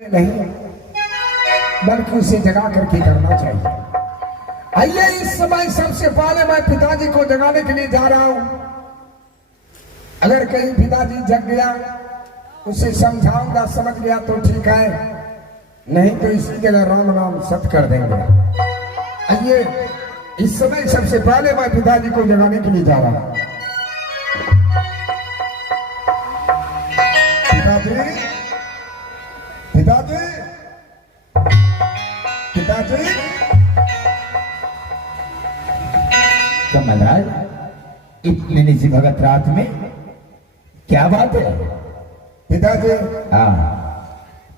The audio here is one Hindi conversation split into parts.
नहीं बल्कि उसे जगा करके करना चाहिए। आइए इस समय सबसे पहले मैं पिताजी को जगाने के लिए जा रहा हूं। अगर कहीं पिताजी जग गया उसे समझाऊंगा, समझ गया तो ठीक है, नहीं तो इसी जगह राम नाम सत कर देंगे। आइए इस समय सबसे पहले मैं पिताजी को जगाने के लिए जा रहा हूं। पिताजी पिताजी पिताजी। कमलराज, इतने निजी भगत रात में क्या बात है? पिताजी हाँ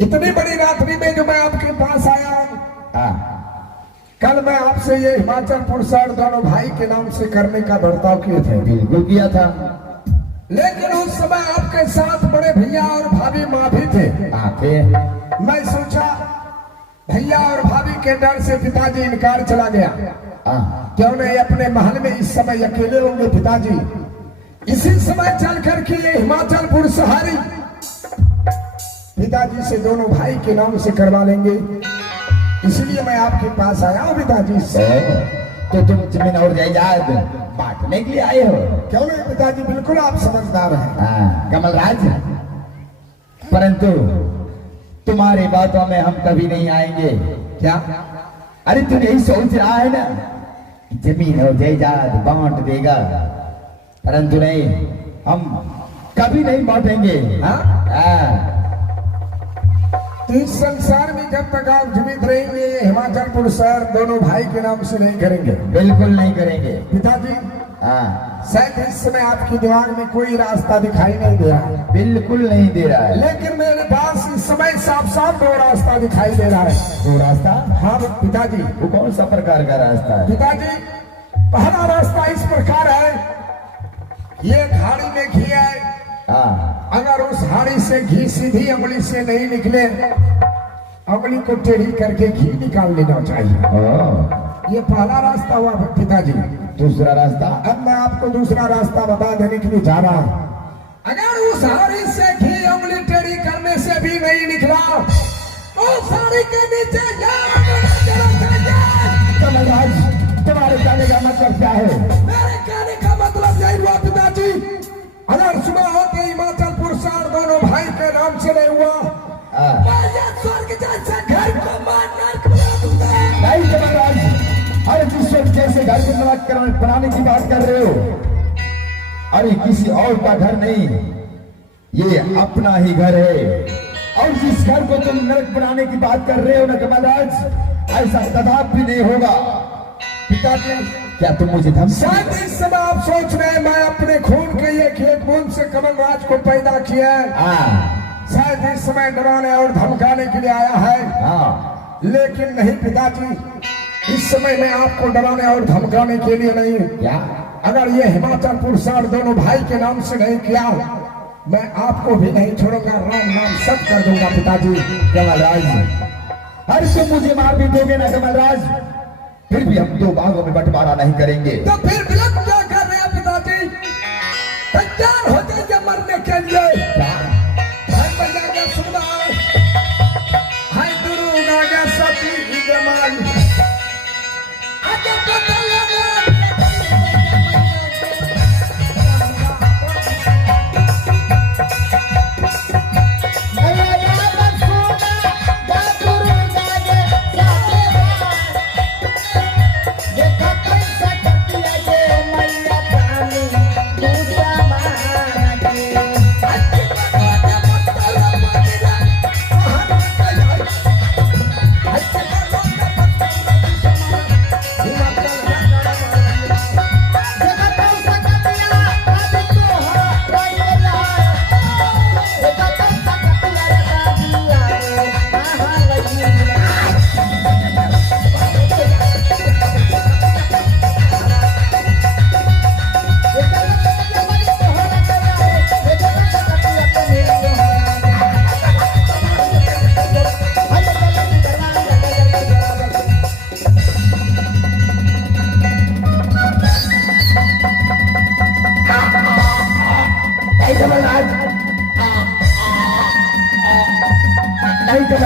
इतनी बड़ी रात्रि में जो मैं आपके पास आया हूं, हाँ, कल मैं आपसे ये हिमाचल पुरस्कार दोनों भाई के नाम से करने का बर्ताव किए थे। बिल्कुल किया था, लेकिन उस समय आपके साथ बड़े भैया और भाभी माँ भी थे। थे। मैं सोचा भैया और भाभी के डर से पिताजी इनकार चला गया, क्यों नहीं अपने महल में इस समय अकेले होंगे। पिताजी इसी समय चल कर के ये हिमाचल पुरस्कारी पिताजी से दोनों भाई के नाम से करवा लेंगे, इसलिए मैं आपके पास आया हूँ पिताजी से। तो तुम जमीन और जायदाद बांटने के लिए आए हो? क्यों नहीं पिताजी, बिल्कुल आप समझदार हैं। कमलराज, परंतु तुम्हारी बातों में हम कभी नहीं आएंगे। क्या? अरे तू यही सोच रहा है ना, जमीन और जायदाद बांट देगा, परंतु नहीं, हम कभी नहीं बांटेंगे। तो इस संसार में जब तक आप जीवित रहेंगे हिमाचल पुरस्कार दोनों भाई के नाम से नहीं करेंगे। बिल्कुल नहीं करेंगे पिताजी। शायद इस समय आपके दिमाग में कोई रास्ता दिखाई नहीं दे रहा है। बिल्कुल नहीं दे रहा है, लेकिन मेरे पास इस समय साफ साफ दो रास्ता दिखाई दे रहा है। वो रास्ता? हाँ पिताजी। वो कौन सा प्रकार का रास्ता है? पिताजी पहला रास्ता इस प्रकार है, ये घाड़ी में घी है, अगर उस हाड़ी से घी सीधी उंगली से नहीं निकले, उंगली को टेढ़ी करके घी निकाल लेना चाहिए। ये पहला रास्ता हुआ पिताजी। दूसरा रास्ता? अब मैं आपको दूसरा रास्ता बता देने के लिए जा रहा हूं। अगर उस हाड़ी से घी उंगली टेढ़ी करने से भी नहीं निकला तो साड़ी के नीचे कमलराज, तुम्हारे कहने का मतलब क्या है? मेरे कहने का मतलब यही हुआ पिताजी, अगर सुबह होते हिमाचल पुरस्कार दोनों भाई के नाम से नहीं हुआ, स्वर्ग जैसे घर को नहीं कमलराज, अरे जिस जैसे घर को नरक बनाने की बात कर रहे हो, अरे किसी और का घर नहीं, ये अपना ही घर है। और जिस घर को तुम नरक बनाने की बात कर रहे हो ना कमलराज, ऐसा कदापि नहीं होगा। पिताजी, क्या तुम मुझे शायद इस समय आप सोच रहे हैं मैं अपने खून के एक एक बूंद से कमलराज को पैदा किया है, शायद इस समय डराने और धमकाने के लिए आया है। लेकिन नहीं पिताजी, इस समय मैं आपको डराने और धमकाने के लिए नहीं। क्या? अगर ये हिमाचल पुरस्कार दोनों भाई के नाम से नहीं किया, मैं आपको भी नहीं छोड़ूंगा, राम नाम सत कर दूंगा पिताजी। कमलराज, अरे तुम मुझे मार भी दोगे ना कमलराज, फिर भी हम दो भागों में बंटवारा नहीं करेंगे। तो फिर विलंब क्या कर रहे हैं पिताजी? तैयार हो जाइए मरने के लिए। हाय बजा के सुना, हाय दुर्गा के सती जमाल, आगे बदल I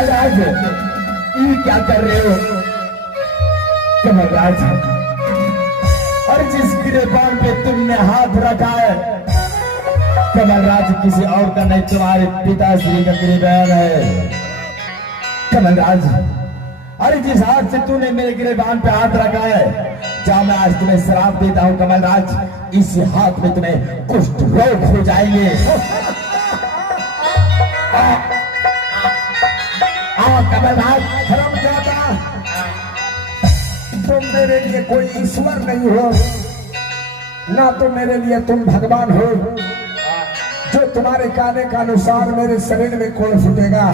कमलराज ये क्या कर रहे हो कमलराज? और जिस गिरेबान पे तुमने हाथ रखा है कमलराज किसी और का नहीं, तुम्हारे पिताश्री का गिरेबान है कमलराज। अरे जिस हाथ से तूने मेरे गिरेबान पे हाथ रखा है, जा मैं आज तुम्हें श्राप देता हूं कमलराज, इस हाथ में तुम्हें कुष्ठ रोग हो जाएंगे। कमलनाथ धर्म जाता, तुम मेरे लिए कोई ईश्वर नहीं हो, ना तो मेरे लिए तुम भगवान हो। जो तुम्हारे कहने का अनुसार मेरे शरीर में कोड़ फूटेगा।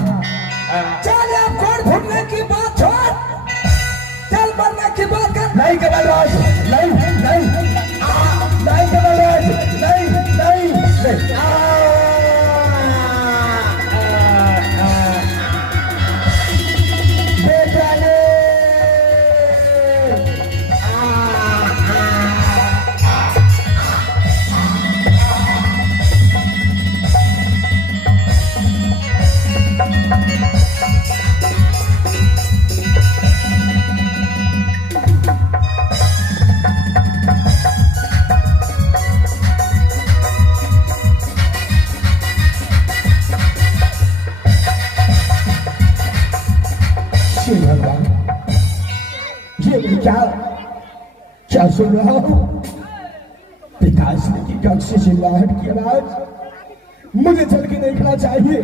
चल अब कोड़ फूटने की बात छोड़, चल मरने की बात कर। नहीं कमलराज, नहीं नहीं नहीं कमलराज, नहीं नहीं, नहीं। क्या सुन रहा हूं? पिताश्री की कक्ष से चिल्लाहट की आवाज। मुझे चल के देखना चाहिए,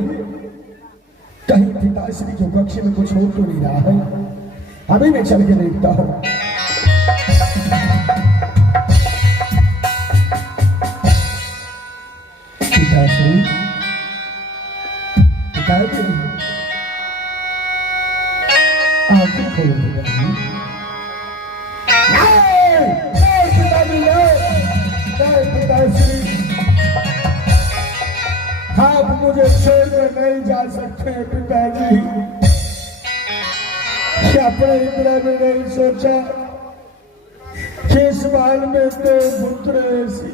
कहीं पिताश्री के कक्ष में कुछ हो तो नहीं रहा है। अभी मैं चल के देखता हूं। पिताश्री, पिताजी, आंखें खोलो पिताजी। आप मुझे छोड़कर नहीं जा सकते पिताजी। अपने इंद्र में नहीं सोचा कि इस बाल में दो पुत्र ऐसी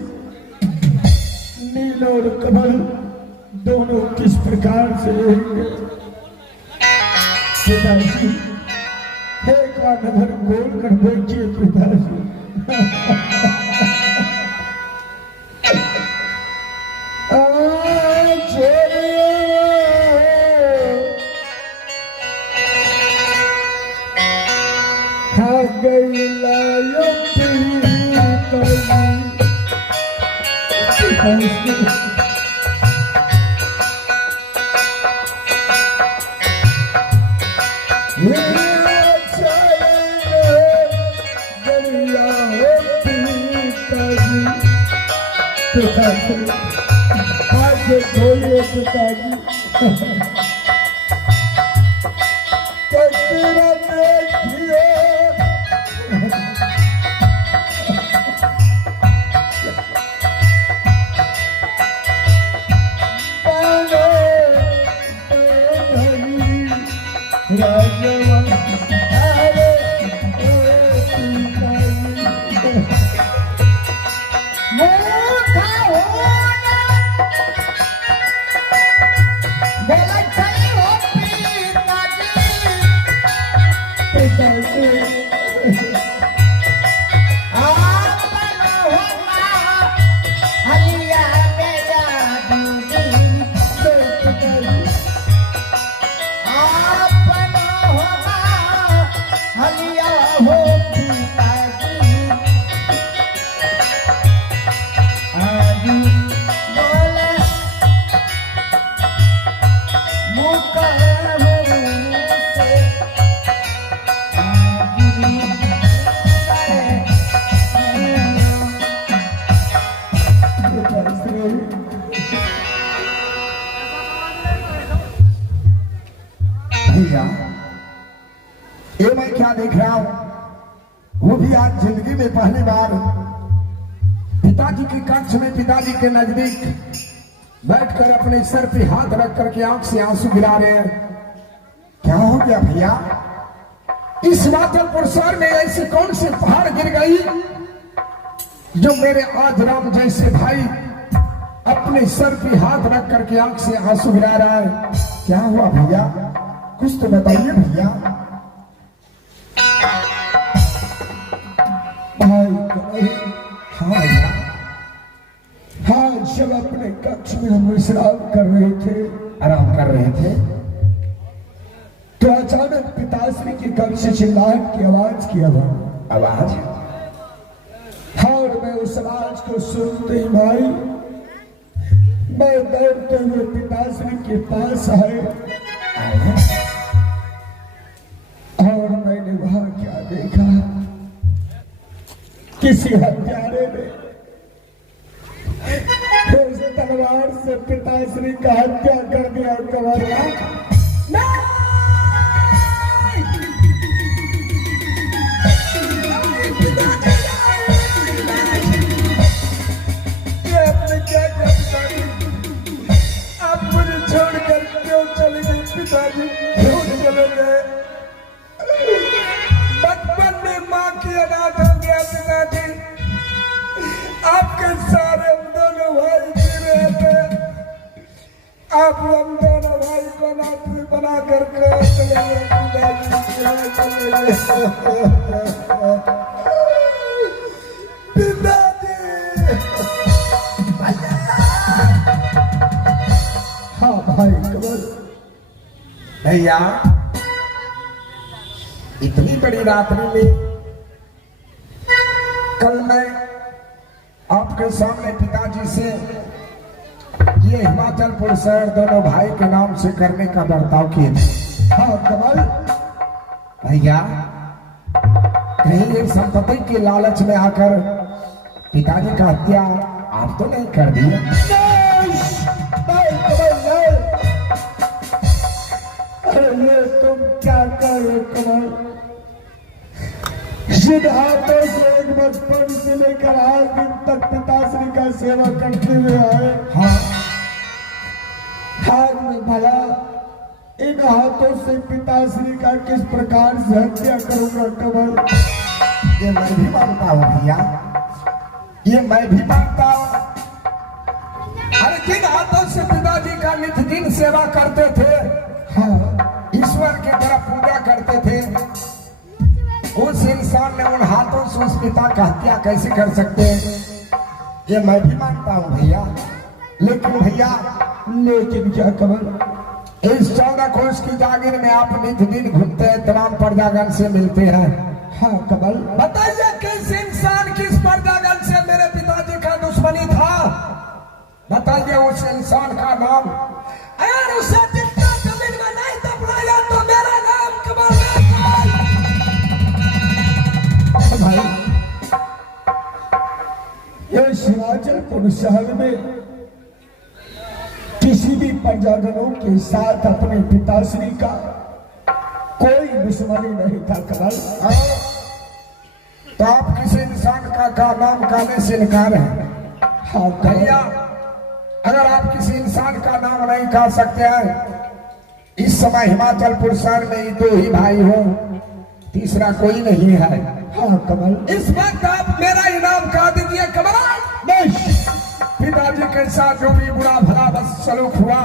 नील और कमल दोनों किस प्रकार से होंगे। पिताजी एक बार नजर खोल कर देखिए पिताजी। आज खोलिए पिताजी। भैया ये मैं क्या देख रहा हूं, वो भी आज जिंदगी में पहली बार पिताजी के कक्ष में पिताजी के नजदीक बैठकर अपने सर पे हाथ रख करके आंख से आंसू गिरा रहे हैं। क्या हो गया भैया? इस मातलपुर शहर में ऐसे कौन से पहाड़ गिर गई जो मेरे आज राम जैसे भाई अपने सर पे हाथ रख करके आंख से आंसू गिरा रहा है? क्या हुआ भैया? कुछ तो बताइए भैया। भाई कमल, हाँ भैया। हाँ, जब अपने कक्ष में हम विश्राम कर रहे थे, आराम कर रहे थे, तो अचानक पिताश्री के कक्ष से चिल्लाहट की आवाज की आवाज। हाँ, और मैं उस आवाज को सुनते ही भाई मैं दौड़ते हुए पिताश्री के पास आए और मैंने वहां क्या देखा, किसी हत्यारे ने उस तलवार से पिताश्री का हत्या कर दिया। कमरिया आपने क्या किया पिताजी? आप मुझे छोड़कर क्यों चले गए पिताजी? क्यों चले गए? बचपन में माँ की अनाथ हो गया पिताजी। आपके सारे हम दोनों भाई जी रहे थे, आप हम दोनों भाई को अनाथ बना कर चले गए पिताजी। हाँ भाई कमल, भैया इतनी बड़ी रात्रि में कल मैं आपके सामने पिताजी से ये हिमाचलपुर शहर दोनों भाई के नाम से करने का बर्ताव किए थे। हाँ कमल, भैया कहीं ये संपत्ति के लालच में आकर पिताजी का हत्या आप तो नहीं कर दिए? अरे ये तुम क्या कर रहे कमल? जिन हाथों से एक बचपन से लेकर आज दिन तक पिताश्री का सेवा करते हुए आए, हाँ, आज मैं भला इन हाथों से पिताश्री का किस प्रकार से हत्या करूंगा कमल? ये मैं भी मानता हूँ भैया, ये मैं भी मानता हूँ। अरे जिन हाथों से पिताजी का नित्य दिन सेवा करते थे, हाँ, ईश्वर की तरफ पूजा करते थे, उस इंसान ने उन हाथों से उस पिता का हत्या कैसे कर सकते हैं? ये मैं भी मानता हूँ भैया। लेकिन भैया, लेकिन क्या कमल? इस 14 कोष की जागीर में आप नित्य दिन घूमते हैं, तमाम प्रजागण से मिलते हैं। हाँ कमल, बताइए किस इंसान किस प्रजागण से मेरे पिताजी का दुश्मनी था? बताइए उस इंसान का नाम। अगर उसे जितना जमीन में नहीं दफनाया तो मेरा नाम कमल भाई ये हिमाचलपुर शहर में किसी भी प्रजागणों के साथ अपने पिताश्री का कोई दुश्मनी नहीं था कमल। तो आप किसी इंसान का नाम कहने से इनकार है? हाँ भैया, अगर आप किसी इंसान का नाम नहीं कह सकते हैं, इस समय हिमाचलपुर शहर में ही 2 ही भाई हो, तीसरा कोई नहीं है। हाँ कमल, इस वक्त आप मेरा इनाम कह दीजिए कमल। नहीं, पिताजी के साथ जो भी बुरा भला बस सलूक हुआ,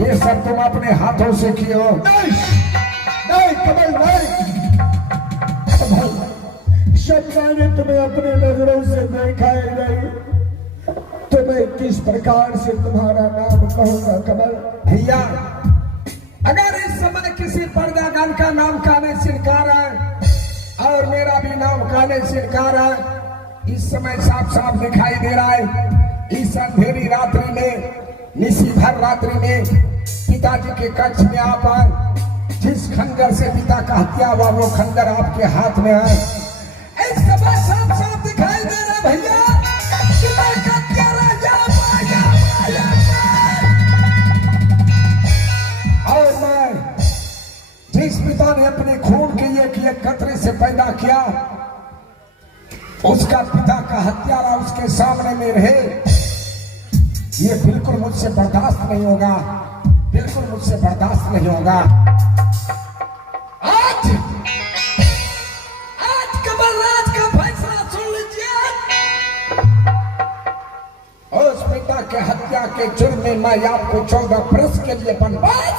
ये सब तुम अपने हाथों से किए हो। नहीं कमल, नहीं कमल, जब मैंने तुम्हें अपने नजरों से देखा ही नहीं तो मैं किस प्रकार से तुम्हारा नाम कहूंगा कमल? भैया, अगर इस समय किसी प्रजागण का नाम कहने से इनकार है और मेरा भी नाम कहने से इनकार है, इस समय साफ साफ दिखाई दे रहा है, इस अंधेरी रात्रि में, निशीभर रात्रि में पिताजी के कक्ष में आप आए, जिस खंजर से पिता का हत्या हुआ वो खंजर आपके हाथ में है। इस समय साफ साफ दिखाई दे रहा भैया, पिता का हत्यारा और मैं जिस पिता ने अपने खून के एक कतरे से पैदा किया, उसका पिता का हत्यारा उसके सामने में रहे, ये बिल्कुल मुझसे बर्दाश्त नहीं होगा, बिल्कुल मुझसे बर्दाश्त नहीं होगा। आज कमलराज का फैसला सुन लीजिए। उस पिता के हत्या के जुर्म में मैं आपको 14 बरस के लिए बनवाऊंगा।